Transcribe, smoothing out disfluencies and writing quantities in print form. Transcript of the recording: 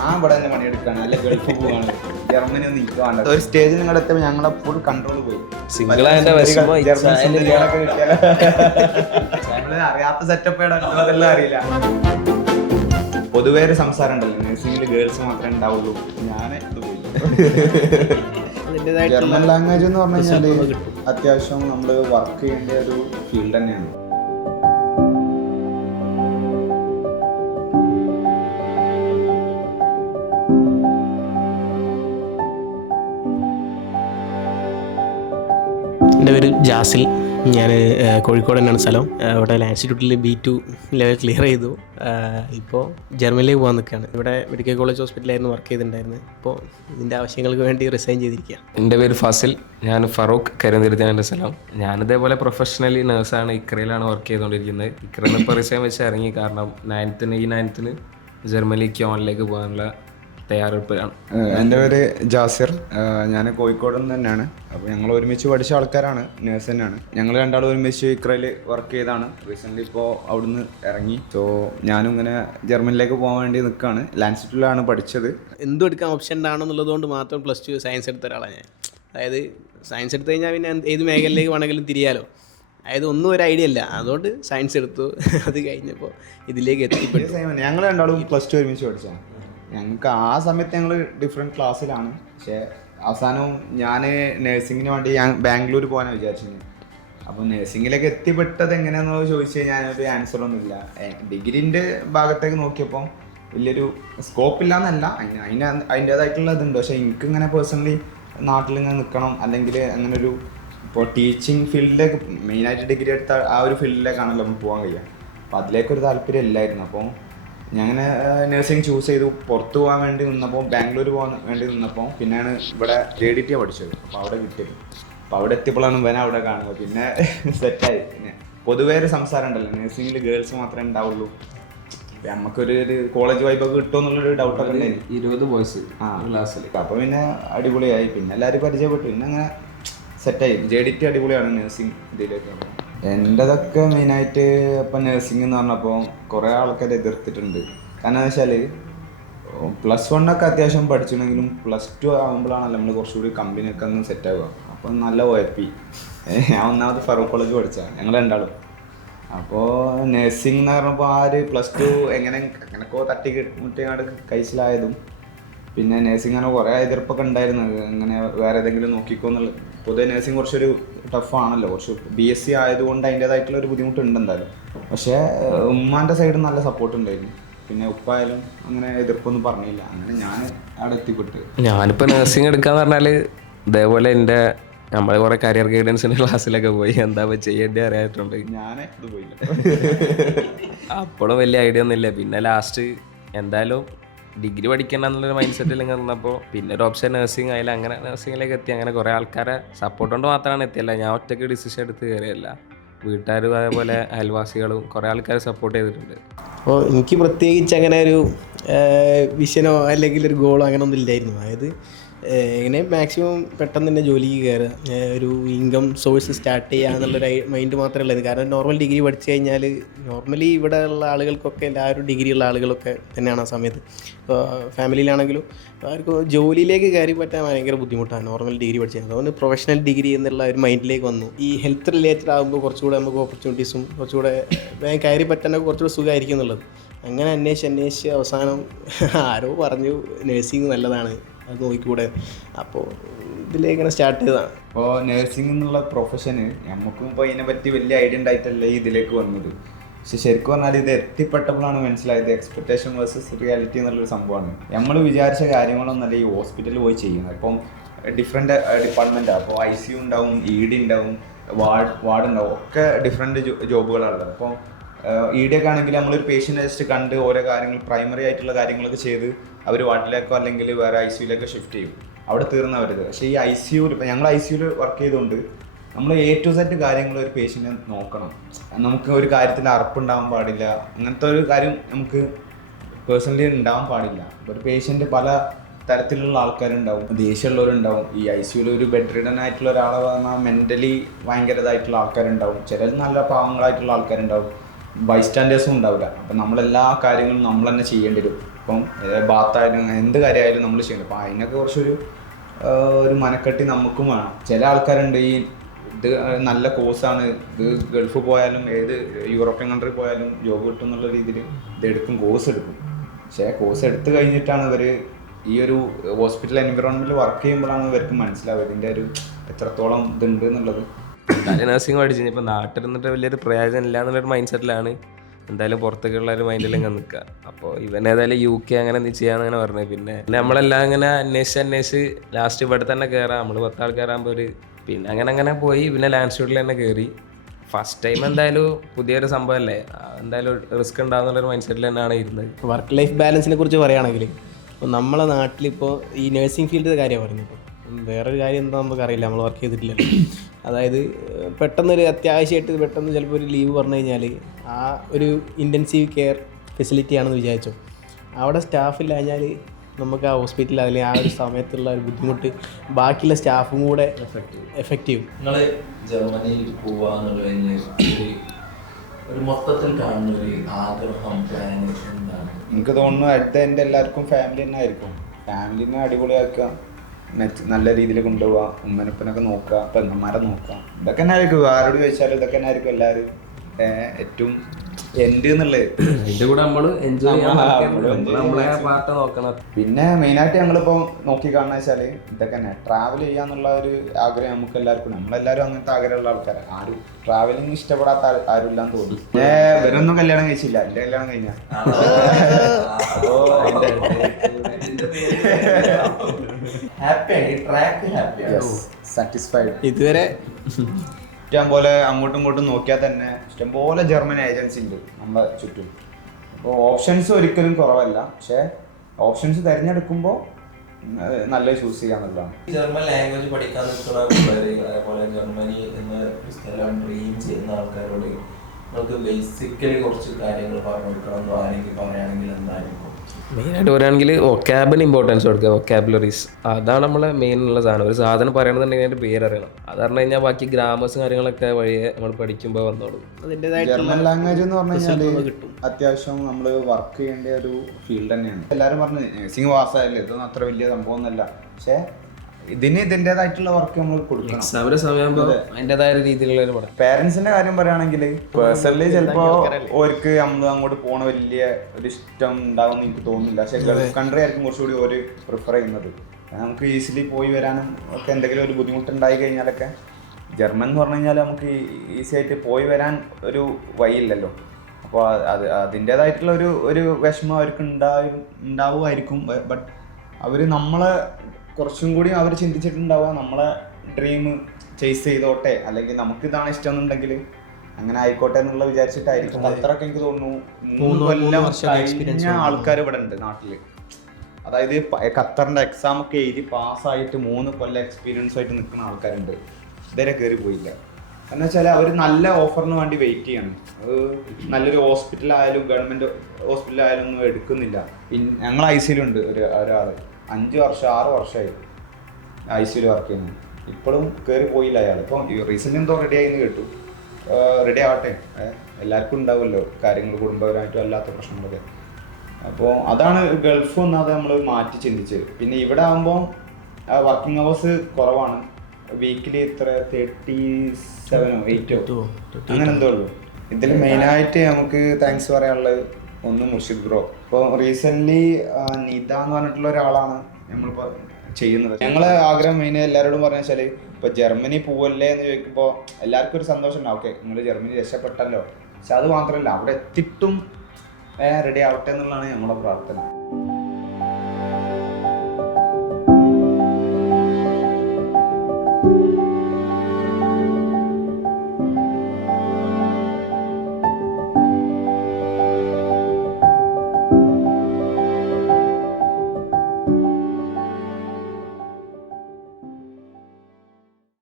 ഞാൻ ഇവിടെ തന്നെ പണിയെടുക്കാണ്, അല്ലെ ഗൾഫ് പോവാണ്, ജർമ്മനി ഒന്നും നിൽക്കാണ്ട്. ഒരു സ്റ്റേജിൽ നിങ്ങളുടെ എത്തുമ്പോൾ ഞങ്ങളെ ഫുൾ കൺട്രോൾ പോയി. അറിയാത്ത സെറ്റപ്പ് അതെല്ലാം അറിയില്ല. പൊതുവേ ഒരു സംസാരം ഉണ്ടല്ലോ, നഴ്സിംഗിൽ ഗേൾസ് മാത്രമേ ഉണ്ടാവുള്ളൂ. ഞാൻ ഇത് പോയി. ജർമ്മൻ ലാംഗ്വേജ് എന്ന് പറഞ്ഞു കഴിഞ്ഞാൽ അത്യാവശ്യം നമ്മൾ വർക്ക് ചെയ്യേണ്ട ഒരു ഫീൽഡ് തന്നെയാണ്. എൻ്റെ പേര് ജാസിൽ. ഞാൻ കോഴിക്കോട് തന്നെയാണ് സ്ഥലം. ഇവിടെ ഇൻസ്റ്റിറ്റ്യൂട്ടിൽ B2 ലെവൽ ക്ലിയർ ചെയ്തു. ഇപ്പോൾ ജർമ്മനിലേക്ക് പോകാൻ നിൽക്കുകയാണ്. ഇവിടെ മെഡിക്കൽ കോളേജ് ഹോസ്പിറ്റലായിരുന്നു വർക്ക് ചെയ്തിട്ടുണ്ടായിരുന്നത്. ഇപ്പോൾ ഇതിൻ്റെ ആവശ്യങ്ങൾക്ക് വേണ്ടി റിസൈൻ ചെയ്തിരിക്കുക. എൻ്റെ പേര് ഫാസിൽ. ഞാൻ ഫറൂഖ് കരുന്തിരുത്തിയാണ് എൻ്റെ സ്ഥലം. ഞാനിതേപോലെ പ്രൊഫഷണലി നേഴ്സാണ്. ഇക്രയിലാണ് വർക്ക് ചെയ്തുകൊണ്ടിരിക്കുന്നത്. ഇക്രയിൽ ഇപ്പോൾ റിസൈൻ വെച്ച് ഇറങ്ങി. കാരണം ഈ 9th ജർമ്മനിലേക്ക് ഓണിലേക്ക് പോകാനുള്ള തയ്യാറെടുപ്പിലാണ്. എൻ്റെ പേര് ജാസിർ. ഞാൻ കോഴിക്കോട് നിന്ന് തന്നെയാണ്. അപ്പോൾ ഞങ്ങൾ ഒരുമിച്ച് പഠിച്ച ആൾക്കാരാണ്, നേഴ്സ് തന്നെയാണ്. ഞങ്ങൾ രണ്ടാളും ഒരുമിച്ച് ഇക്രയിൽ വർക്ക് ചെയ്താണ്. റീസെൻ്റ്ലി ഇപ്പോൾ അവിടുന്ന് ഇറങ്ങി. സോ ഞാനും ഇങ്ങനെ ജർമ്മനിലേക്ക് പോകാൻ വേണ്ടി നിൽക്കുകയാണ്. ലാൻസിറ്റിലാണ് പഠിച്ചത്. എന്തും എടുക്കാൻ ഓപ്ഷൻ ഉണ്ടാണെന്നുള്ളതുകൊണ്ട് മാത്രം +2 സയൻസ് എടുത്ത ഒരാളാണ് ഞാൻ. അതായത് സയൻസ് എടുത്തു കഴിഞ്ഞാൽ പിന്നെ ഏത് മേഖലയിലേക്ക് വേണമെങ്കിലും തിരിയാലോ. അതായത് ഒന്നും ഒരു ഐഡിയ ഇല്ല, അതുകൊണ്ട് സയൻസ് എടുത്തു. അത് കഴിഞ്ഞപ്പോൾ ഇതിലേക്ക് എത്തിപ്പെട്ടു. ഞങ്ങൾ രണ്ടാളും +2 ഒരുമിച്ച് പഠിച്ചാണ്. ഞങ്ങൾക്ക് ആ സമയത്ത് ഞങ്ങൾ ഡിഫറെൻറ്റ് ക്ലാസ്സിലാണ്. പക്ഷേ അവസാനം ഞാൻ നഴ്സിങ്ങിന് വേണ്ടി ഞാൻ ബാംഗ്ലൂർ പോകാനാണ് വിചാരിച്ചിരുന്നത്. അപ്പോൾ നഴ്സിങ്ങിലേക്ക് എത്തിപ്പെട്ടത് എങ്ങനെയാണെന്ന് ചോദിച്ചു കഴിഞ്ഞാൽ ഒരു ആൻസറൊന്നുമില്ല. ഡിഗ്രീൻ്റെ ഭാഗത്തേക്ക് നോക്കിയപ്പോൾ വലിയൊരു സ്കോപ്പില്ല എന്നല്ല, അതിൻ്റേതായിട്ടുള്ള ഇതുണ്ട്. പക്ഷേ എനിക്കിങ്ങനെ പേഴ്സണലി നാട്ടിലിങ്ങനെ നിൽക്കണം, അല്ലെങ്കിൽ അങ്ങനെ ഒരു ഇപ്പോൾ ടീച്ചിങ് ഫീൽഡിലേക്ക് മെയിനായിട്ട് ഡിഗ്രി എടുത്ത ആ ഒരു ഫീൽഡിലേക്കാണല്ലോ നമുക്ക് പോകാൻ കഴിയുക. അപ്പോൾ അതിലേക്കൊരു താല്പര്യം ഇല്ലായിരുന്നു. അപ്പോൾ ഞാൻ നഴ്സിംഗ് ചൂസ് ചെയ്തു. പുറത്ത് പോകാൻ വേണ്ടി നിന്നപ്പോൾ, ബാംഗ്ലൂർ പോകാൻ വേണ്ടി നിന്നപ്പോൾ പിന്നെയാണ് ഇവിടെ JDT പഠിച്ചത്. അപ്പോൾ അവിടെ കിട്ടിയത്. അപ്പോൾ അവിടെ എത്തിയപ്പോഴാണ് ഇവനെ അവിടെ കാണുന്നത്. പിന്നെ സെറ്റായി. പിന്നെ പൊതുവേ ഒരു സംസാരം ഉണ്ടല്ലോ, നഴ്സിംഗിൽ ഗേൾസ് മാത്രമേ ഉണ്ടാവുള്ളൂ. നമുക്കൊരു കോളേജ് വൈബൊക്കെ കിട്ടുമെന്നുള്ളൊരു ഡൗട്ടൊക്കെ ഉണ്ടായിരുന്നു. 20 ബോയ്സ് ക്ലാസ്സിൽ. അപ്പോൾ പിന്നെ അടിപൊളിയായി. പിന്നെ എല്ലാവരും പരിചയപ്പെട്ടു. പിന്നെ അങ്ങനെ സെറ്റായി. JDT അടിപൊളിയാണ് നഴ്സിംഗ് ഇതിലേക്ക്. എൻ്റെതൊക്കെ മെയിനായിട്ട് ഇപ്പം നഴ്സിംഗ് എന്ന് പറഞ്ഞപ്പോൾ കുറേ ആൾക്കാർ എതിർത്തിട്ടുണ്ട്. കാരണം എന്താ വെച്ചാൽ +1 അത്യാവശ്യം പഠിച്ചിട്ടുണ്ടെങ്കിലും +2 ആകുമ്പോഴാണല്ലോ നമ്മൾ കുറച്ചുകൂടി കമ്പനിയൊക്കെ ഒന്ന് സെറ്റാവുക. അപ്പം നല്ല ഉഴപ്പി. ഞാൻ ഒന്നാമത് ഫറൂഖ് കോളേജ് പഠിച്ചതാണ്, ഞങ്ങൾ രണ്ടാളും. അപ്പോൾ നഴ്സിംഗ് എന്ന് പറഞ്ഞപ്പോൾ +2 എങ്ങനെയൊക്കെ തട്ടി മുട്ടിങ്ങാട് കഴിച്ചിലായതും, പിന്നെ നഴ്സിംഗ് അങ്ങനെ കുറേ എതിർപ്പൊക്കെ ഉണ്ടായിരുന്നു. അങ്ങനെ വേറെ ഏതെങ്കിലും നോക്കിക്കോ എന്നുള്ളത്. പൊതുവെ നഴ്സിംഗ് കുറച്ചൊരു ടഫാണല്ലോ, കുറച്ച് BSc ആയതുകൊണ്ട് അതിൻ്റേതായിട്ടുള്ള ഒരു ബുദ്ധിമുട്ടുണ്ട് എന്തായാലും. പക്ഷേ ഉമ്മാൻ്റെ സൈഡിൽ നല്ല സപ്പോർട്ട് ഉണ്ടായിരുന്നു. പിന്നെ ഉപ്പായാലും അങ്ങനെ എതിർപ്പൊന്നും പറഞ്ഞില്ല. അങ്ങനെ ഞാൻ അവിടെ എത്തിപ്പെട്ടു. ഞാനിപ്പോൾ നഴ്സിംഗ് എടുക്കാന്ന് പറഞ്ഞാൽ ഇതേപോലെ നമ്മൾ കുറേ കരിയർ ഗൈഡൻസിൻ്റെ ക്ലാസ്സിലൊക്കെ പോയി എന്താ ചെയ്യേണ്ടി അറിയായിട്ടുണ്ട്. ഞാൻ ഇത് പോയില്ല. അപ്പോഴും വലിയ ഐഡിയ ഒന്നുമില്ല. പിന്നെ ലാസ്റ്റ് എന്തായാലും ഡിഗ്രി പഠിക്കണം എന്നുള്ളൊരു മൈൻഡ് സെറ്റിൽ ഇങ്ങനെ നിന്നപ്പോൾ പിന്നെ ഒരു ഓപ്ഷൻ നഴ്സിംഗ് ആയാലും അങ്ങനെ നഴ്സിംഗിലേക്ക് എത്തി. അങ്ങനെ കുറേ ആൾക്കാരെ സപ്പോർട്ട് കൊണ്ട് മാത്രമാണ് എത്തിയല്ല. ഞാൻ ഒറ്റയ്ക്ക് ഡിസിഷൻ എടുത്ത് കയറിയല്ല. വീട്ടുകാരും അതേപോലെ അയൽവാസികളും കുറേ ആൾക്കാർ സപ്പോർട്ട് ചെയ്തിട്ടുണ്ട്. അപ്പോൾ എനിക്ക് പ്രത്യേകിച്ച് അങ്ങനെ ഒരു വിഷനോ അല്ലെങ്കിൽ ഒരു ഗോളോ അങ്ങനെ ഒന്നും ഇല്ലായിരുന്നു. അതായത് എങ്ങനെ മാക്സിമം പെട്ടെന്ന് തന്നെ ജോലിക്ക് കയറുക, ഒരു ഇൻകം സോഴ്സ് സ്റ്റാർട്ട് ചെയ്യുക എന്നുള്ളൊരു മൈൻഡ് മാത്രമേ ഉള്ളത്. കാരണം നോർമൽ ഡിഗ്രി പഠിച്ചു കഴിഞ്ഞാൽ നോർമലി ഇവിടെ ഉള്ള ആളുകൾക്കൊക്കെ എല്ലാവരും ഡിഗ്രി ഉള്ള ആളുകളൊക്കെ തന്നെയാണ് ആ സമയത്ത്. ഇപ്പോൾ ഫാമിലിയിലാണെങ്കിലും അവർക്ക് ജോലിയിലേക്ക് കയറി പറ്റാൻ ഭയങ്കര ബുദ്ധിമുട്ടാണ് നോർമൽ ഡിഗ്രി പഠിച്ചത്. അതുകൊണ്ട് പ്രൊഫഷണൽ ഡിഗ്രി എന്നുള്ള ഒരു മൈൻഡിലേക്ക് വന്നു. ഈ ഹെൽത്ത് റിലേറ്റഡ് ആകുമ്പോൾ കുറച്ചുകൂടെ നമുക്ക് ഓപ്പർച്യൂണിറ്റീസും കുറച്ചുകൂടെ കയറി പറ്റാനൊക്കെ കുറച്ചുകൂടെ സുഖമായിരിക്കും എന്നുള്ളത്. അങ്ങനെ അന്വേഷിച്ച് അവസാനം ആരോ പറഞ്ഞു നഴ്സിംഗ് നല്ലതാണ്, അത് നോക്കിക്കൂടെ. അപ്പോൾ ഇതിലേക്കാണ് സ്റ്റാർട്ട് ചെയ്തതാണ്. അപ്പോൾ നഴ്സിംഗ് എന്നുള്ള പ്രൊഫഷന് നമുക്കും ഇപ്പോൾ ഇതിനെപ്പറ്റി വലിയ ഐഡിയ ഉണ്ടായിട്ടല്ല ഇതിലേക്ക് വന്നത്. പക്ഷെ ശരിക്കും പറഞ്ഞാൽ ഇത് എത്തിപ്പെട്ടപ്പോഴാണ് മനസ്സിലായത് എക്സ്പെക്ടേഷൻ വേഴ്സസ് റിയാലിറ്റി എന്നുള്ളൊരു സംഭവമാണ്. നമ്മൾ വിചാരിച്ച കാര്യങ്ങളൊന്നല്ല ഈ ഹോസ്പിറ്റലിൽ പോയി ചെയ്യുന്നത്. ഇപ്പം ഡിഫറെൻറ്റ് ഡിപ്പാർട്ട്മെൻറ്റാണ്. അപ്പോൾ ICU ഉണ്ടാവും, ED ഉണ്ടാവും, വാർഡ് ഉണ്ടാവും, ഒക്കെ ഡിഫറെൻറ്റ് ജോബുകളാണുള്ളത്. അപ്പോൾ ED ഒക്കെ ആണെങ്കിൽ നമ്മളൊരു പേഷ്യൻ്റ് ജസ്റ്റ് കണ്ട് ഓരോ കാര്യങ്ങൾ പ്രൈമറി ആയിട്ടുള്ള കാര്യങ്ങളൊക്കെ ചെയ്ത് അവർ വാർഡിലേക്കോ അല്ലെങ്കിൽ വേറെ ICUയിലേക്കോ ഷിഫ്റ്റ് ചെയ്യും. അവിടെ തീർന്നവരുത്. പക്ഷേ ഈ ICUയിൽ ഇപ്പോൾ ഞങ്ങൾ ICUയിൽ വർക്ക് ചെയ്തുകൊണ്ട് നമ്മൾ A to Z കാര്യങ്ങൾ ഒരു പേഷ്യൻറ്റിനെ നോക്കണം. നമുക്ക് ഒരു കാര്യത്തിൽ അറപ്പുണ്ടാവാൻ പാടില്ല. അങ്ങനത്തെ ഒരു കാര്യം നമുക്ക് പേഴ്സണലി ഉണ്ടാവാൻ പാടില്ല. ഒരു പേഷ്യൻ്റ് പല തരത്തിലുള്ള ആൾക്കാരുണ്ടാവും, ദേഷ്യമുള്ളവരുണ്ടാവും. ഈ ICUയിൽ ഒരു ബെഡ് റിഡൻ ആയിട്ടുള്ള ഒരാളെ പറഞ്ഞാൽ മെൻ്റലി ഭയങ്കര ഇതായിട്ടുള്ള ആൾക്കാരുണ്ടാവും. ചിലർ നല്ല പാവങ്ങളായിട്ടുള്ള ആൾക്കാരുണ്ടാവും. ബൈസ്റ്റാൻഡേഴ്സും ഉണ്ടാവില്ല. അപ്പം നമ്മളെല്ലാ കാര്യങ്ങളും നമ്മൾ തന്നെ ചെയ്യേണ്ടി വരും. ഇപ്പം ബാത്തായാലും എന്ത് കാര്യമായാലും നമ്മൾ ചെയ്യണം. അപ്പം അതിനൊക്കെ കുറച്ചൊരു മനക്കെട്ടി നമുക്കും വേണം. ചില ആൾക്കാരുണ്ട് ഈ ഇത് നല്ല കോഴ്സാണ്, ഇത് ഗൾഫ് പോയാലും ഏത് യൂറോപ്യൻ കൺട്രി പോയാലും ജോബ് കിട്ടും എന്നുള്ള രീതിയിൽ ഇതെടുക്കും, കോഴ്സ് എടുക്കും. പക്ഷേ കോഴ്സ് എടുത്തു കഴിഞ്ഞിട്ടാണ് ഇവർ ഈ ഒരു ഹോസ്പിറ്റൽ എൻവിറോൺമെൻറ്റിൽ വർക്ക് ചെയ്യുമ്പോഴാണ് ഇവർക്ക് മനസ്സിലാവുക ഇതിൻ്റെ ഒരു എത്രത്തോളം ഇതുണ്ട് എന്നുള്ളത്. നഴ്സിംഗ് പഠിച്ചു ഇപ്പം നാട്ടിൽ നിന്നിട്ട് വലിയൊരു പ്രയോജനം ഇല്ല എന്നുള്ളൊരു മൈൻഡ് സെറ്റിലാണ് എന്തായാലും പുറത്തേക്കുള്ള ഒരു മൈൻഡിലിങ്ങനെ നിൽക്കുക. അപ്പോൾ ഇവൻ ഏതായാലും UK അങ്ങനെ എന്ത് ചെയ്യാന്ന് അങ്ങനെ പറഞ്ഞു. പിന്നെ നമ്മളെല്ലാം ഇങ്ങനെ അന്വേഷിച്ച് ലാസ്റ്റ് ഇവിടെ തന്നെ കയറാം. നമ്മൾ 10 ആൾക്കാരാകുമ്പോൾ പിന്നെ അങ്ങനെ പോയി. പിന്നെ ലാൻഡ് സ്റ്റൂഡിൽ തന്നെ കയറി. ഫസ്റ്റ് ടൈം എന്തായാലും പുതിയൊരു സംഭവമല്ലേ, എന്തായാലും റിസ്ക് ഉണ്ടാകുന്നുള്ളൊരു മൈൻഡ് സെറ്റിൽ തന്നെയാണ് ഇരുന്നത്. വർക്ക് ലൈഫ് ബാലൻസിനെ കുറിച്ച് പറയുകയാണെങ്കിൽ ഇപ്പോൾ നമ്മളെ നാട്ടിലിപ്പോൾ ഈ നഴ്സിംഗ് ഫീൽഡിൻ്റെ കാര്യമാണ് പറഞ്ഞത്. വേറൊരു കാര്യം എന്താ നമുക്കറിയില്ല, നമ്മൾ വർക്ക് ചെയ്തിട്ടില്ലല്ലോ. അതായത് പെട്ടെന്നൊരു അത്യാവശ്യമായിട്ട് പെട്ടെന്ന് ചിലപ്പോൾ ഒരു ലീവ് പറഞ്ഞു കഴിഞ്ഞാൽ ആ ഒരു ഇൻറ്റൻസീവ് കെയർ ഫെസിലിറ്റി ആണെന്ന് വിചാരിച്ചോ, അവിടെ സ്റ്റാഫില്ല കഴിഞ്ഞാൽ നമുക്ക് ആ ഹോസ്പിറ്റലിൽ അല്ലെങ്കിൽ ആ ഒരു സമയത്തുള്ള ഒരു ബുദ്ധിമുട്ട് ബാക്കിയുള്ള സ്റ്റാഫും കൂടെ എഫക്റ്റ് ചെയ്യും. നിങ്ങൾ ജർമ്മനിയിൽ പോവാന്നുള്ളതിന് ഒരു മൊത്തത്തിൽ കാണുന്ന ഒരു ആഗ്രഹം, പ്ലാൻ എന്താണ്? എനിക്ക് തോന്നുന്നു അടുത്ത എൻ്റെ എല്ലാവർക്കും ഫാമിലി തന്നെ ആയിരിക്കും. ഫാമിലിനെ അടിപൊളിയാക്കുക, നല്ല രീതിയിൽ കൊണ്ടുപോവുക, ഉമ്മനപ്പനൊക്കെ നോക്കുക, പെങ്ങന്മാരെ നോക്കുക, ഇതൊക്കെ തന്നെ ആയിരിക്കും. ആരോട് ചോദിച്ചാലും ഇതൊക്കെ തന്നെ ആയിരിക്കും എല്ലാവരും ഏറ്റവും എൻഡ് എന്നുള്ളത്. ഇതിൻ്റെ കൂടെ നമ്മൾ എൻജോയ് നമ്മളെ പാർട്ട് നോക്കണം. പിന്നെ മെയിനായിട്ട് ഞങ്ങളിപ്പോൾ നോക്കിക്കാണുന്ന വെച്ചാൽ ഇതൊക്കെ തന്നെ ട്രാവൽ ചെയ്യാന്നുള്ള ഒരു ആഗ്രഹം നമുക്ക് എല്ലാവർക്കും. നമ്മളെല്ലാവരും അങ്ങനത്തെ ആഗ്രഹമുള്ള ആൾക്കാരാണ്. ആരും ട്രാവലിംഗ് ഇഷ്ടപ്പെടാത്ത ആരും ഇല്ലാന്ന് തോന്നുന്നു. ഇവരൊന്നും കല്യാണം കഴിച്ചില്ല, എൻ്റെ കല്യാണം കഴിഞ്ഞാൽ സാറ്റിസ്ഫൈഡ്. ഇതുവരെ ഇഷ്ടംപോലെ അങ്ങോട്ടും ഇങ്ങോട്ടും നോക്കിയാൽ തന്നെ ഇഷ്ടംപോലെ ജർമ്മൻ ഏജൻസി ഉണ്ട് നമ്മുടെ ചുറ്റും. അപ്പോൾ ഓപ്ഷൻസ് ഒരിക്കലും കുറവല്ല, പക്ഷേ ഓപ്ഷൻസ് തിരഞ്ഞെടുക്കുമ്പോൾ നല്ല ചൂസ് ചെയ്യാന്നുള്ളതാണ്. ജർമ്മൻ ലാംഗ്വേജ് പഠിക്കാൻ നിൽക്കുന്ന പിള്ളേര്, അതേപോലെ ജർമ്മനി എന്ന സ്ഥലം ഡ്രീം ചെയ്യുന്ന ആൾക്കാരോട് നമുക്ക് ബേസിക്കലി കുറച്ച് കാര്യങ്ങൾ പറഞ്ഞു കൊടുക്കണം എന്ന് ആരെങ്കിലും പറയുകയാണെങ്കിൽ എന്തായിരിക്കും? മെയിനായിട്ട് പറയുകയാണെങ്കിൽ വൊക്കാബിന് ഇമ്പോർട്ടൻസ് കൊടുക്കുക, വൊക്കാബുലറീസ്. അതാണ് നമ്മളെ മെയിൻ ഉള്ള സാധനം. ഒരു സാധനം പറയണമെന്നുണ്ടെങ്കിൽ അതിൻ്റെ പേരറിയണം. അത് പറഞ്ഞു കഴിഞ്ഞാൽ ബാക്കി ഗ്രാമേഴ്സും കാര്യങ്ങളൊക്കെ വഴിയെ നമ്മൾ പഠിക്കുമ്പോൾ വന്നോളും. ജർമ്മൻ ലാംഗ്വേജ് എന്ന് പറഞ്ഞു കഴിഞ്ഞാൽ അത്യാവശ്യം നമ്മൾ വർക്ക് ചെയ്യേണ്ട ഒരു ഫീൽഡ് തന്നെയാണ്. എല്ലാവരും പറഞ്ഞു നഴ്സിംഗ് പാസ്സായല്ലേ, ഇതൊന്നും അത്ര വലിയ സംഭവമൊന്നുമല്ല. പക്ഷേ ഇതിൻ്റെതായിട്ടുള്ള വർക്ക് നമ്മൾ കൊടുക്കണം. എക്സാമിന്റെ സമയമാകുമ്പോൾ അതിൻ്റെതായ രീതിയിലുള്ള ഒരു പഠനം. പേരൻസിന്റെ കാര്യം പറയുകയാണെങ്കിൽ പേഴ്സണലി ചിലപ്പോൾ അവർക്ക് നമ്മൾ അങ്ങോട്ട് പോണ വലിയ ഒരു ഇഷ്ടം ഉണ്ടാവുമെന്ന് എനിക്ക് തോന്നുന്നില്ല. പക്ഷേ ഗൾഫ് കൺട്രി ആയിരിക്കും കുറച്ചുകൂടി ഒരു പ്രിഫർ ചെയ്യുന്നത്. നമുക്ക് ഈസിലി പോയി വരാനും ഒക്കെ എന്തെങ്കിലും ഒരു ബുദ്ധിമുട്ടുണ്ടായി കഴിഞ്ഞാലൊക്കെ ജർമ്മൻ എന്ന് പറഞ്ഞു കഴിഞ്ഞാൽ നമുക്ക് ഈസി ആയിട്ട് പോയി വരാൻ ഒരു വഴിയില്ലല്ലോ. അപ്പോൾ അതിൻ്റെതായിട്ടുള്ള ഒരു വിഷമം അവർക്ക് ഉണ്ടാവുമായിരിക്കും. ബട്ട് അവർ നമ്മളെ കുറച്ചും കൂടി അവർ ചിന്തിച്ചിട്ടുണ്ടാവുക നമ്മളെ ഡ്രീം ചേസ് ചെയ്തോട്ടെ, അല്ലെങ്കിൽ നമുക്ക് ഇതാണ് ഇഷ്ടം എന്നുണ്ടെങ്കിൽ അങ്ങനെ ആയിക്കോട്ടെ എന്നുള്ള വിചാരിച്ചിട്ടായിരിക്കും. അത്രയൊക്കെ എനിക്ക് തോന്നുന്നു 3 കൊല്ലം കഴിഞ്ഞ ആൾക്കാർ ഇവിടെ ഉണ്ട് നാട്ടിൽ. അതായത് ഖത്തറിൻ്റെ എക്സാം ഒക്കെ എഴുതി പാസ്സായിട്ട് 3 കൊല്ലം എക്സ്പീരിയൻസ് ആയിട്ട് നിൽക്കുന്ന ആൾക്കാരുണ്ട്. ഇതുവരെ കയറി പോയില്ല. എന്ന് വെച്ചാൽ അവർ നല്ല ഓഫറിന് വേണ്ടി വെയിറ്റ് ചെയ്യണം. അത് നല്ലൊരു ഹോസ്പിറ്റലായാലും ഗവൺമെൻറ് ഹോസ്പിറ്റലായാലും ഒന്നും എടുക്കുന്നില്ല. ഞങ്ങൾ ICU ഉണ്ട് ഒരാൾ 5 വർഷം 6 വർഷമായി ICU വർക്ക് ചെയ്യുന്നു. ഇപ്പോഴും കയറി പോയില്ല അയാൾ. ഇപ്പം റീസെൻ്റ് എന്തോ റെഡി ആയിന്ന് കേട്ടു. റെഡി ആവട്ടെ, എല്ലാവർക്കും ഉണ്ടാവുമല്ലോ കാര്യങ്ങൾ, കുടുംബപരമായിട്ടും അല്ലാത്ത പ്രശ്നങ്ങളൊക്കെ. അപ്പോൾ അതാണ് ഗൾഫ് ഒന്നാമത് നമ്മൾ മാറ്റി ചിന്തിച്ചത്. പിന്നെ ഇവിടെ ആകുമ്പോൾ വർക്കിംഗ് അവേഴ്സ് കുറവാണ്. വീക്കിലി ഇത്ര 37 or 8 അങ്ങനെ എന്തോ ഉള്ളൂ. ഇതിൽ മെയിനായിട്ട് നമുക്ക് താങ്ക്സ് പറയാനുള്ളത് ഒന്ന് മുർഷിദ് ബ്രോ. ഇപ്പോൾ റീസെൻ്റ്ലി നീത എന്ന് പറഞ്ഞിട്ടുള്ള ഒരാളാണ് നമ്മളിപ്പോൾ ചെയ്യുന്നത്. ഞങ്ങളെ ആഗ്രഹം മെയിൻ എല്ലാവരോടും പറഞ്ഞു വെച്ചാൽ ഇപ്പോൾ ജർമ്മനി പോവല്ലേ എന്ന് ചോദിക്കുമ്പോൾ എല്ലാവർക്കും ഒരു സന്തോഷം ഉണ്ടാവും. ഓക്കെ, നിങ്ങൾ ജർമ്മനി രക്ഷപ്പെട്ടല്ലോ. പക്ഷെ അത് മാത്രമല്ല അവിടെ എത്തിയിട്ടും റെഡി ആവട്ടെ എന്നുള്ളതാണ് ഞങ്ങളുടെ പ്രാർത്ഥന.